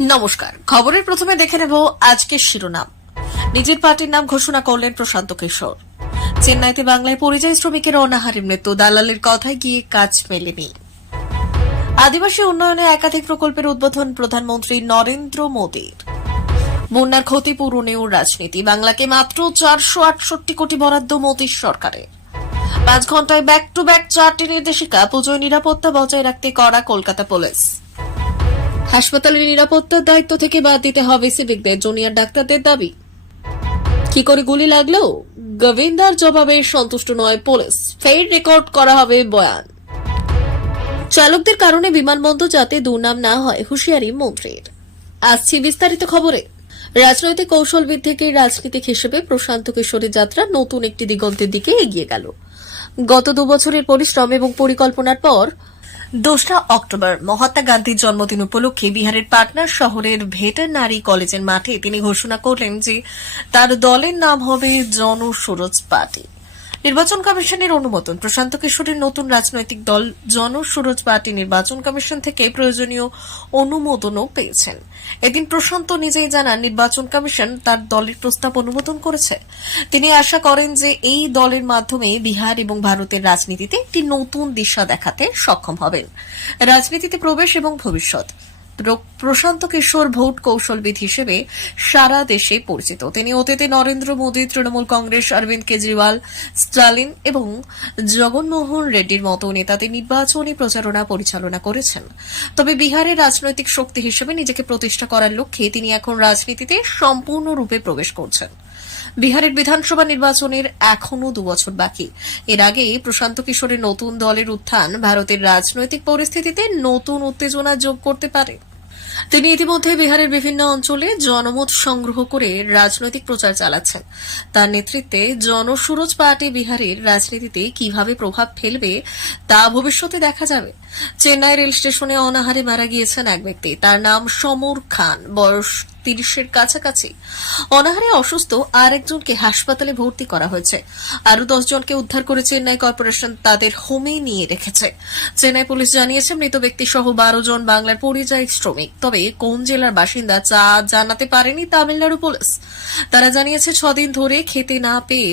নমস্কার। খবরের প্রথমে দেখে নেব আজকের শিরোনাম। নিজের পার্টির নাম ঘোষণা করলেন প্রশান্ত কিশোর। চেন্নাইতে বাংলায় পরিযায়ী শ্রমিকের অনাহারে মৃত্যু, দালালের কথায় গিয়ে কাজ মেলেনি। আদিবাসী উন্নয়নে একাধিক প্রকল্পের উদ্বোধন প্রধানমন্ত্রী নরেন্দ্র মোদীর। বন্যার ক্ষতি পূরণেও রাজনীতি, বাংলাকে মাত্র 468 কোটি বরাদ্দ মোদীর সরকারের। 5 ঘন্টায় ব্যাক টু ব্যাক 4টি নির্দেশিকা, পুজোয় নিরাপত্তা বজায় রাখতে কড়া কলকাতা পুলিশ। হাসপাতালের নিরাপত্তার দায়িত্ব থেকে বাদ দিতে হবে সিভিকদের, জুনিয়র ডাক্তারদের দাবি। কি করে গুলি লাগলেও গোবিন্দার জবাবে সন্তুষ্ট নয় পুলিশ, ফের রেকর্ড করা হবে বয়ান। চালকদের কারণে বিমানবন্দর যাতে দুর্নাম না হয় হুঁশিয়ারি মন্ত্রীর। আসছি বিস্তারিত খবরে। রাজনৈতিক কৌশলবিদ থেকে রাজনীতিক হিসেবে প্রশান্ত কিশোরের যাত্রা নতুন একটি দিগন্তের দিকে এগিয়ে গেল। গত 2 বছরের পরিশ্রম এবং পরিকল্পনার পর 2 অক্টোবর মহাত্মা গান্ধীর জন্মদিন উপলক্ষে বিহারের পাটনা শহরের ভেটেরিনারি কলেজের মাঠে তিনি ঘোষণা করলেন যে তার দলের নাম হবে জনসুরজ পার্টি। নির্বাচন কমিশনের অনুমোদন। প্রশান্ত কিশোরের নতুন রাজনৈতিক দল জনসুরজ পার্টি নির্বাচন কমিশন থেকে প্রয়োজনীয় অনুমোদনও পেয়েছেন। এদিন প্রশান্ত নিজেই জানান নির্বাচন কমিশন তার দলের প্রস্তাব অনুমোদন করেছে। তিনি আশা করেন যে এই দলের মাধ্যমে বিহার এবং ভারতের রাজনীতিতে একটি নতুন দিশা দেখাতে সক্ষম হবেন। রাজনীতিতে প্রবেশ এবং ভবিষ্যৎ। প্রশান্ত কিশোর ভোট কৌশলবিদ হিসেবে সারা দেশে পরিচিত। তিনি অতীতে নরেন্দ্র মোদী, তৃণমূল কংগ্রেস, অরবিন্দ কেজরিওয়াল, স্টালিন এবং জগনমোহন রেড্ডির মতো নেতাদের নির্বাচনী প্রচারণা পরিচালনা করেছেন। তবে বিহারের রাজনৈতিক শক্তি হিসেবে নিজেকে প্রতিষ্ঠা করার লক্ষ্যে তিনি এখন রাজনীতিতে সম্পূর্ণরূপে প্রবেশ করছেন। বিহারের বিধানসভা নির্বাচনের এখনো 2 বছর বাকি। এর আগে প্রশান্ত কিশোরের নতুন দলের উত্থান ভারতের রাজনৈতিক পরিস্থিতিতে নতুন উত্তেজনা যোগ করতে পারে। তিনি ইতিমধ্যে বিহারের বিভিন্ন অঞ্চলে জনমত সংগ্রহ করে রাজনৈতিক প্রচার চালাচ্ছেন। তার নেতৃত্বে জনসুরজ পার্টি বিহারের রাজনীতিতে কিভাবে প্রভাব ফেলবে তা ভবিষ্যতে দেখা যাবে। চেন্নাই রেল স্টেশনে অনাহারে মারা গিয়েছেন এক ব্যক্তি, তার নাম সমর খান, বয়স 30-এর কাছাকাছি। অনাহারে অসুস্থ আর একজনকে হাসপাতালে ভর্তি করা হয়েছে। আরো 10 জনকে উদ্ধার করে চেন্নাই কর্পোরেশন তাদের হোমে নিয়ে রেখেছে। চেন্নাই পুলিশ জানিয়েছে মৃত ব্যক্তি সহ 12 জন বাংলার পরিযায়ী শ্রমিক। তবে কোন জেলার বাসিন্দা তা জানাতে পারেনি তামিলনাড়ু পুলিশ। তারা জানিয়েছে 6 দিন ধরে খেতে না পেয়ে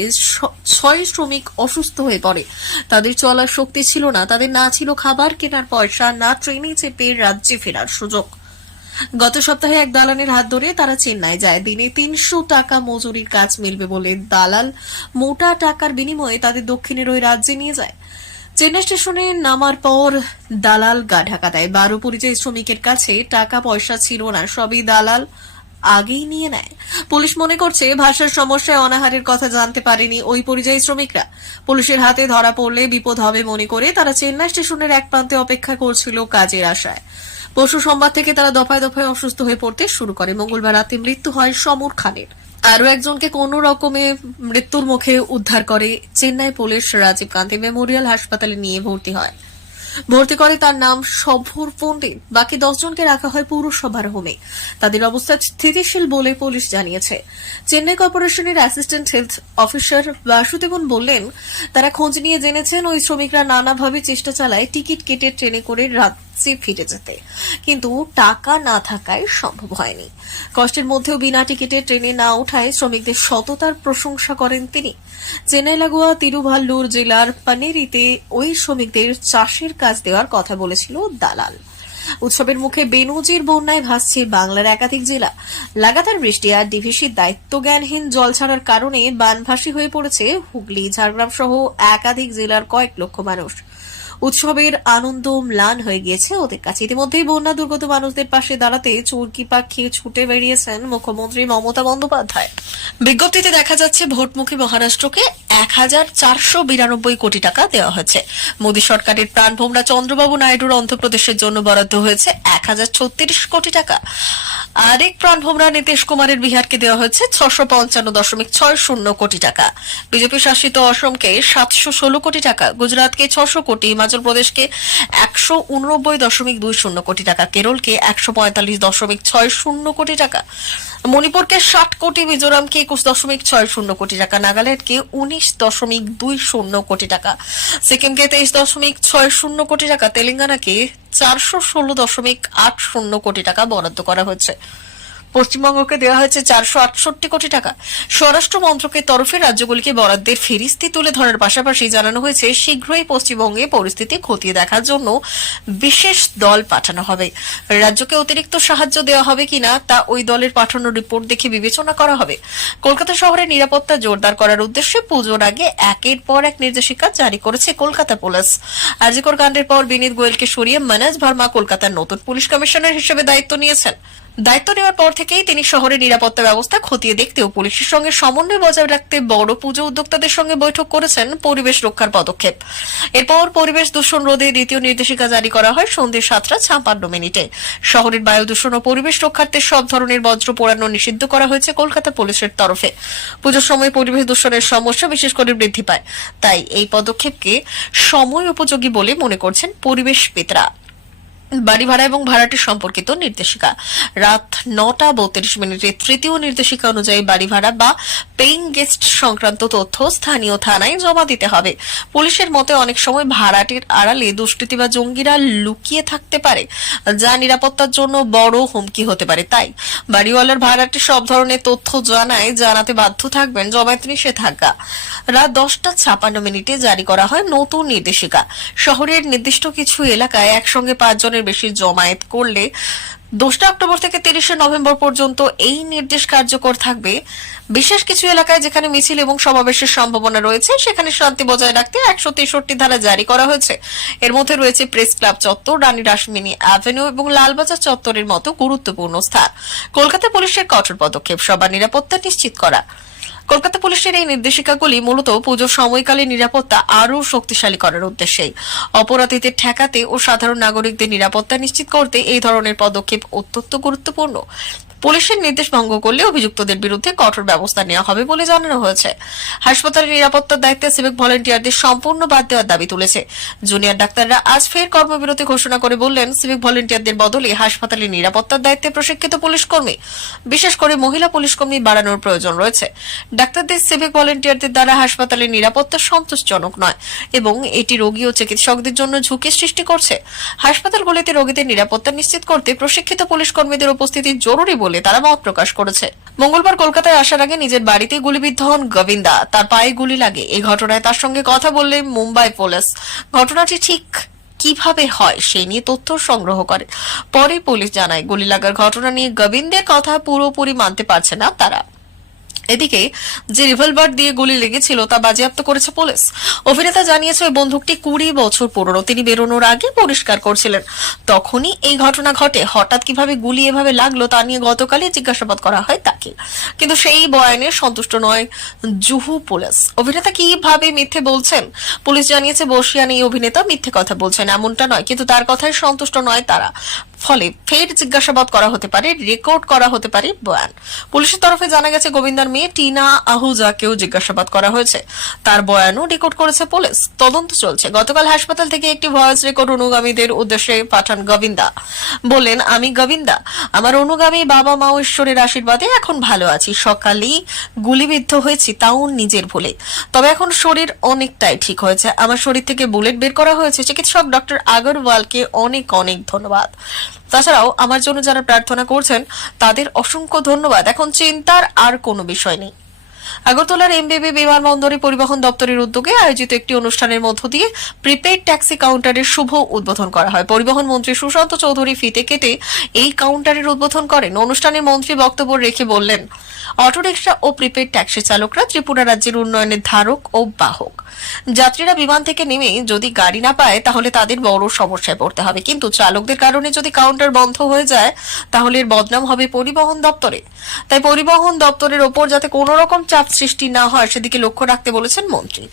6 শ্রমিক অসুস্থ হয়ে পড়ে। তাদের চলার শক্তি ছিল না, তাদের না ছিল খাবার কেনার পয়সা, না ট্রেনে চেপে রাজ্যে ফেরার সুযোগ। গত সপ্তাহে এক দালালের হাত ধরে তারা চেন্নাই যায়। দিনে 300 টাকা মজুরির কাজ মিলবে বলে দালাল মোটা টাকার বিনিময়ে তাদের দক্ষিণের ওই রাজ্যে নিয়ে যায়। চেন্নাই স্টেশনে নামার পর দালাল গা ঢাকা দেয়। 12 পরিযায়ী শ্রমিকের কাছে টাকা পয়সা ছিল না, সবই দালাল আগেই নিয়ে নেয়। পুলিশ মনে করছে ভাষার সমস্যায় অনাহারের কথা জানতে পারেনি ওই পরিযায়ী শ্রমিকরা। পুলিশের হাতে ধরা পড়লে বিপদ হবে মনে করে তারা চেন্নাই স্টেশনের এক প্রান্তে অপেক্ষা করছিল কাজের আশায়। পরশু সোমবার থেকে তারা দফায় দফায় অসুস্থ হয়ে পড়তে শুরু করে। মঙ্গলবার রাতে মৃত্যু হয় সমর খানের। আরও একজনকে কোনো রকমে মৃত্যুর মুখে উদ্ধার করে চেন্নাই পুলিশ রাজীব গান্ধী মেমোরিয়াল হাসপাতালে নিয়ে ভর্তি করে। তার নাম সভর পণ্ডিত। বাকি 10 জনকে রাখা হয় পুরসভার হোমে। তাদের অবস্থা স্থিতিশীল বলে পুলিশ জানিয়েছে। চেন্নাই কর্পোরেশনের অ্যাসিস্ট্যান্ট হেলথ অফিসার বাসুদেবন বললেন, তারা খোঁজ নিয়ে জেনেছেন ওই শ্রমিকরা নানাভাবে চেষ্টা চালায় টিকিট কেটে ট্রেনে করে রাজ্যে ফিরে যেতে, কিন্তু টাকা না থাকায় সম্ভব হয়নি। কষ্টের মধ্যেও বিনা টিকিটে ট্রেনে না ওঠায় শ্রমিকদের সততার প্রশংসা করেন তিনি। চেন্নাই লাগোয়া তিরুভাল্লুর জেলার পানেরিতে ওই শ্রমিকদের চাষের কাজ দেওয়ার কথা বলেছিল দালাল। উৎসবের মুখে বেনজির বন্যায় ভাসছে বাংলার একাধিক জেলা। লাগাতার বৃষ্টি আর ডিভিসির দায়িত্বজ্ঞানহীন জল ছাড়ার কারণে বানভাসী হয়ে পড়েছে হুগলি, ঝাড়গ্রাম সহ একাধিক জেলার কয়েক লক্ষ মানুষ। উৎসবের আনন্দ ম্লান হয়ে গিয়েছে ওদের কাছে। ইতিমধ্যেই বন্যা দুর্গত মানুষদের পাশে দাঁড়াতে চরকি পাখি ছুটে বেরিয়েছেন মুখ্যমন্ত্রী মমতা বন্দ্যোপাধ্যায়। বিজ্ঞপ্তিতে দেখা যাচ্ছে ভোটমুখী মহারাষ্ট্রকে 1492 কোটি টাকা দেওয়া হয়েছে। মোদী সরকারের প্রাণভোমরা চন্দ্রবাবু নাইডুর অন্ধ্রপ্রদেশের জন্য বরাদ্দ হয়েছে 1036 কোটি টাকা। আরেক প্রাণভোমরা নীতিশ কুমারের বিহারকে দেওয়া হয়েছে 655.60 কোটি টাকা। বিজেপি শাসিত অসমকে 716 কোটি টাকা, গুজরাটকে 600 কোটি, অরুণাচল প্রদেশকে 189.20 কোটি টাকা, কেরলকে 145.60 কোটি টাকা, মণিপুরকে 60 কোটি, মিজোরামকে 21.60 কোটি টাকা, নাগাল্যান্ডকে 19.20 কোটি টাকা, সিকিমকে 23.60 কোটি টাকা, তেলেঙ্গানাকে 416.80 কোটি টাকা বরাদ্দ করা হয়েছে। পশ্চিমবঙ্গকে দেওয়া হয়েছে 468 কোটি টাকা। স্বরাষ্ট্র মন্ত্রকের তরফে রাজ্যগুলিকে বরাদ্দের ফিরিস্তি তুলে ধরার পাশাপাশি জানানো হয়েছে শীঘ্রই পশ্চিমবঙ্গে পরিস্থিতি খতিয়ে দেখার জন্য বিশেষ দল পাঠানো হবে। রাজ্যকে অতিরিক্ত সাহায্য দেওয়া হবে কিনা তা ওই দলের পাঠানো রিপোর্ট দেখে বিবেচনা করা হবে। কলকাতা শহরের নিরাপত্তা জোরদার করার উদ্দেশ্যে পুজোর আগে একের পর এক নির্দেশিকা জারি করেছে কলকাতা পুলিশ। আরজিকর কাণ্ডের পর বিনীত গোয়েলকে সরিয়ে মনোজ ভার্মা কলকাতার নতুন পুলিশ কমিশনার হিসেবে দায়িত্ব নিয়েছেন। দায়িত্ব নেওয়ার পর থেকেই তিনি শহরের নিরাপত্তা ব্যবস্থা খতিয়ে দেখতেও পুলিশের সঙ্গে সমন্বয় বজায় রাখতে বড় পুজো উদ্যোক্তাদের সঙ্গে বৈঠক করেছেন। পরিবেশ রক্ষার পদক্ষেপ। এরপর পরিবেশ দূষণ রোধে দ্বিতীয় নির্দেশিকা জারি করা হয় সন্ধ্যে 7:56। শহরের বায়ু দূষণ ও পরিবেশ রক্ষার্থে সব ধরনের বজ্র পোড়ানো নিষিদ্ধ করা হয়েছে কলকাতা পুলিশের তরফে। পুজোর সময় পরিবেশ দূষণের সমস্যা বিশেষ করে বৃদ্ধি পায়, তাই এই পদক্ষেপকে সময় উপযোগী বলে মনে করছেন পরিবেশবিদরা। বাড়ি ভাড়া এবং ভাড়াটি সম্পর্কিত নির্দেশিকা। রাত 9:32 তৃতীয় নির্দেশিকা অনুযায়ী বাড়ি ভাড়া বা পেইং গেস্ট সংক্রান্ত তথ্য স্থানীয় থানায় জমা দিতে হবে। পুলিশের মতে অনেক সময় ভাড়াটির আড়ালে দুষ্কৃতী বা জঙ্গিরা লুকিয়ে থাকতে পারে, যা নিরাপত্তার জন্য বড় হুমকি হতে পারে। তাই বাড়িওয়ালার ভাড়াটি সব ধরনের তথ্য জানাতে বাধ্য থাকবেন। জমায়েত নিষেধাজ্ঞা। রাত 10:56 জারি করা হয় নতুন নির্দেশিকা। শহরের নির্দিষ্ট কিছু এলাকায় একসঙ্গে 5 জনের বেশি জমায়েত করলে 2 অক্টোবর থেকে 30 নভেম্বর পর্যন্ত এই নির্দেশ কার্যকর থাকবে। বিশেষ কিছু এলাকায় যেখানে মিছিল এবং সমাবেশের সম্ভাবনা রয়েছে সেখানে শান্তি বজায় রাখতে 163 ধারা জারি করা হয়েছে। এর মধ্যে রয়েছে প্রেস ক্লাব চত্বর, রানী রাসমণি অ্যাভিনিউ এবং লালবাজার চত্বরের মতো গুরুত্বপূর্ণ স্থান। কলকাতা পুলিশের কঠোর পদক্ষেপ, সবার নিরাপত্তা নিশ্চিত করা। কলকাতা পুলিশের এই নির্দেশিকাগুলি মূলত পুজোর সময়কালে নিরাপত্তা আরও শক্তিশালী করার উদ্দেশ্যে। অপরাধীদের ঠেকাতে ও সাধারণ নাগরিকদের নিরাপত্তা নিশ্চিত করতে এই ধরনের পদক্ষেপ অত্যন্ত গুরুত্বপূর্ণ। পুলিশের নির্দেশ ভঙ্গ করলে অভিযুক্তদের বিরুদ্ধে কঠোর ব্যবস্থা নেওয়া হবে বলে জানানো হয়েছে। হাসপাতালের নিরাপত্তার দায়িত্বে সিভিক ভলেন্টিয়ারদের সম্পূর্ণ বাদ দেওয়ার দাবি তুলেছে। জুনিয়র ডাক্তাররা আজ ফের কর্মবিরতি ঘোষণা করে বললেন, সিভিক ভলেন্টিয়ারদের বদলে হাসপাতালের নিরাপত্তার দায়িত্বে প্রশিক্ষিত পুলিশ কর্মী, বিশেষ করে মহিলা পুলিশ কর্মী বাড়ানোর প্রয়োজন রয়েছে। ডাক্তারদের সিভিক ভলেন্টিয়ারদের দ্বারা হাসপাতালের নিরাপত্তা সন্তোষজনক নয় এবং এটি রোগী ও চিকিৎসকদের জন্য ঝুঁকি সৃষ্টি করছে। হাসপাতালগুলিতে রোগীদের নিরাপত্তা নিশ্চিত করতে প্রশিক্ষিত পুলিশ কর্মীদের উপস্থিতি জরুরি বলে তারা মত প্রকাশ করেছে। মঙ্গলবার কলকাতায় আসার আগে নিজের বাড়িতে গুলিবিদ্ধ হন গোবিন্দা। তার পায়ে গুলি লাগে। এই ঘটনায় তার সঙ্গে কথা বললে মুম্বাই পুলিশ ঘটনাটি ঠিক কিভাবে হয় সেই নিয়ে তথ্য সংগ্রহ করে। পরে পুলিশ জানায়, গুলি লাগার ঘটনা নিয়ে গোবিন্দের কথা পুরোপুরি মানতে পারছে না তারা। এদিকে যে রিভলভার দিয়ে গুলি লেগেছিল তা বাজেয়াপ্ত করেছে পুলিশ। অভিনেতা জানিয়েছে ওই বন্দুকটি 20 বছর পুরনো। তিনি বেরোনোর আগে পরিষ্কার করছিলেন, তখনই এই ঘটনা ঘটে। হঠাৎ কিভাবে গুলি এভাবে লাগলো তা নিয়ে গতকালই জিজ্ঞাসাবাদ করা হয় তাকে, কিন্তু সেই বয়ানে সন্তুষ্ট নয় জুহু পুলিশ। অভিনেতা কিভাবে মিথ্যে বলছেন? পুলিশ জানিয়েছে, বর্ষিয়ান এই অভিনেতা মিথ্যে কথা বলছেন এমনটা নয়, কিন্তু তার কথায় সন্তুষ্ট নয় তারা। ফলে ফের জিজ্ঞাসাবাদ করা হতে পারে, রেকর্ড করা হতে পারে বয়ান। পুলিশের তরফে জানা গেছে গোবিন্দার মেয়ে টিনা আহুজাকেও জিজ্ঞাসাবাদ করা হয়েছে। তার বয়ানও রেকর্ড করেছে পুলিশ। তদন্ত চলছে। গতকাল হাসপাতাল থেকে একটি ভয়েস রেকর্ড অনুগামীদের উদ্দেশ্যে পাঠান গোবিন্দা। বললেন, আমি গোবিন্দা, আমার অনুগামী বাবা মা ও ঈশ্বরের আশীর্বাদে এখন ভালো আছি। সকালেই গুলিবিদ্ধ হয়েছি, তাও নিজের ভুলে। তবে এখন শরীর অনেকটাই ঠিক হয়েছে। আমার শরীর থেকে বুলেট বের করা হয়েছে। চিকিৎসক ডক্টর আগরওয়ালকে অনেক অনেক ধন্যবাদ। তাছাড়াও আমার জন্য যারা প্রার্থনা করছেন তাদের অসংখ্য ধন্যবাদ। এখন চিন্তার আর কোনো বিষয় নেই। আগরতলার এমবিবি বিমানবন্দরে পরিবহন দপ্তরের উদ্যোগে আয়োজিত একটি অনুষ্ঠানের মধ্য দিয়ে প্রিপেইড ট্যাক্সি কাউন্টারের শুভ উদ্বোধন করা হয়। পরিবহন মন্ত্রী সুশান্ত চৌধুরী ফিতে কেটে এই কাউন্টারের উদ্বোধন করেন। অনুষ্ঠানে মন্ত্রী বক্তব্য রেখে বললেন, অটোরিকশা ও প্রিপেইড ট্যাক্সি চালকরা ত্রিপুরা রাজ্যের উন্নয়নের ধারক ও বাহক। যাত্রীরা বিমান থেকে নেমে যদি গাড়ি না পায় তাহলে তাদের বড় সমস্যায় পড়তে হবে, কিন্তু চালকদের কারণে যদি কাউন্টার বন্ধ হয়ে যায় তাহলে এর বদনাম হবে পরিবহন দপ্তরে। তাই পরিবহন দপ্তরের ওপর যাতে কোনো রকম চাপ চাপ সৃষ্টি না হয় সেদিকে লক্ষ্য রাখতে বলেছেন মন্ত্রী।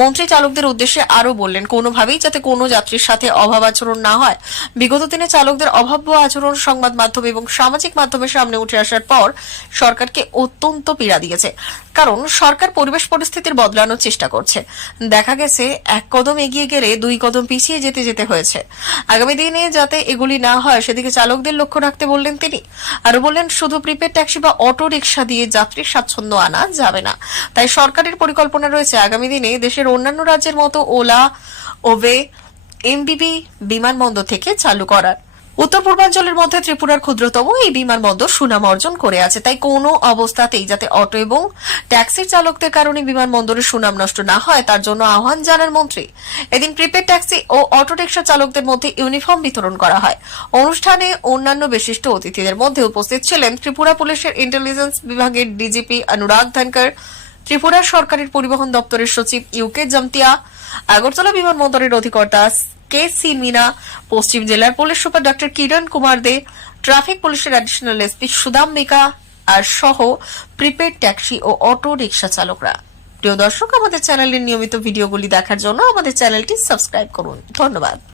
মন্ত্রী চালকদের উদ্দেশ্যে আরো বললেন, কোনোভাবেই যাতে কোনো যাত্রীর সাথে অভাব আচরণ না হয়। বিগত দিনে চালকদের অভাব্য আচরণ সংবাদ মাধ্যম এবং সামাজিক মাধ্যমের সামনে উঠে আসার পর সরকারকে অত্যন্ত পীড়া দিয়েছে, কারণ সরকার পরিবেশ পরিস্থিতির বদলানোর চেষ্টা করছে। দেখা গেছে এক কদম এগিয়ে গেলে দুই কদম পিছিয়ে যেতে হয়েছে। আগামী দিনে যাতে এগুলি না হয় সেদিকে চালকদের লক্ষ্য রাখতে বললেন তিনি। আরো বললেন, শুধু প্রিপেড ট্যাক্সি বা অটো রিকশা দিয়ে যাত্রীর স্বাচ্ছন্দ্য আনা যাবে না। তাই সরকারের পরিকল্পনা রয়েছে আগামী দিনে দেশের অন্যান্য রাজ্যের মতো ওলা, ওবে, এমবিবি বিমানবন্দর থেকে চালু করার। উত্তর পূর্বাঞ্চলের মধ্যে ত্রিপুরার ক্ষুদ্রতম এই বিমানবন্দর সুনাম অর্জন করে আছে। তাই কোনো অবস্থাতেই যাতে অটো এবং ট্যাক্সির চালকদের কারণে বিমানবন্দরের সুনাম নষ্ট না হয় তার জন্য আহ্বান জানান মন্ত্রী। এদিন প্রিপেড ট্যাক্সি ও অটো রিকশা চালকদের মধ্যে ইউনিফর্ম বিতরণ করা হয়। অনুষ্ঠানে অন্যান্য বিশিষ্ট অতিথিদের মধ্যে উপস্থিত ছিলেন ত্রিপুরা পুলিশের ইন্টেলিজেন্স বিভাগের ডিজিপি অনুরাগ ধনকর, ত্রিপুরা সরকারের পরিবহন দপ্তরের সচিব ইউকে জমতিয়া, আগরতলা বিমানবন্দরের অধিকর্তা কে সি মিনা, পশ্চিম জেলার পুলিশ সুপার ডক্টর কিরণ কুমার দে, ট্রাফিক পুলিশের অ্যাডিশনাল এসপি সুদাম মিকা আর সহ প্রিপেড ট্যাক্সি ও অটো রিকশা চালকরা। প্রিয় দর্শক, আমাদের চ্যানেলের নিয়মিত ভিডিওগুলি দেখার জন্য আমাদের চ্যানেলটি সাবস্ক্রাইব করুন। ধন্যবাদ।